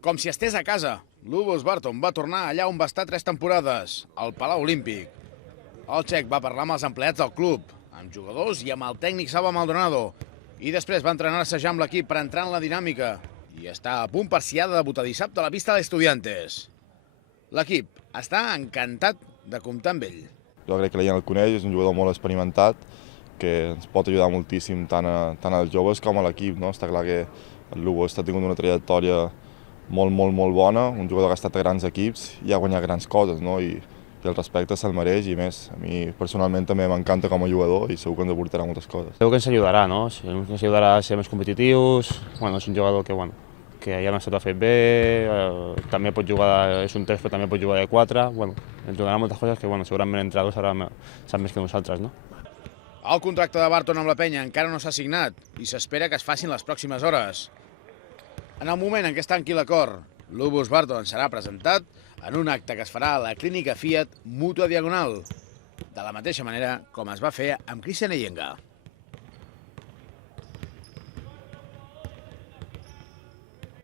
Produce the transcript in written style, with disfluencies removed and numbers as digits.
Com si estés a casa, Lubos Barton va tornar allà on va estar 3 temporades, al Palau Olímpic. El txec va parlar amb els empleats del club, amb jugadors i amb el tècnic Salva Maldonado, i després va entrenar-se ja amb l'equip per entrar en la dinàmica i està a punt per si ha de debutar dissabte a la pista d'Estudiantes. L'equip està encantat de comptar amb ell. Jo crec que la gent el coneix, és un jugador molt experimentat, que ens pot ajudar moltíssim tant als joves com a l'equip. Està clar que el Lugo està tingut una trajectòria molt bona, un jugador que ha estat a grans equips i ha guanyat grans coses, i el respecte se'l mereix i més. A mi personalment també m'encanta com a jugador i segur que ens aportarà moltes coses. Creo que ens ajudarà, ens ajudarà a ser més competitius. És un jugador que ja no se l'ha fet bé, també pot jugar, és un 3 però també pot jugar de 4. Ens donarà moltes coses que segurament entre dos sap més que nosaltres. El contracte de Barton amb la penya encara no s'ha signat i s'espera que es facin les pròximes hores. En el moment en què es tanqui l'acord, Lubos Barton serà presentat en un acte que es farà a la clínica Fiat Mútua Diagonal, de la mateixa manera com es va fer amb Christian Eyenga.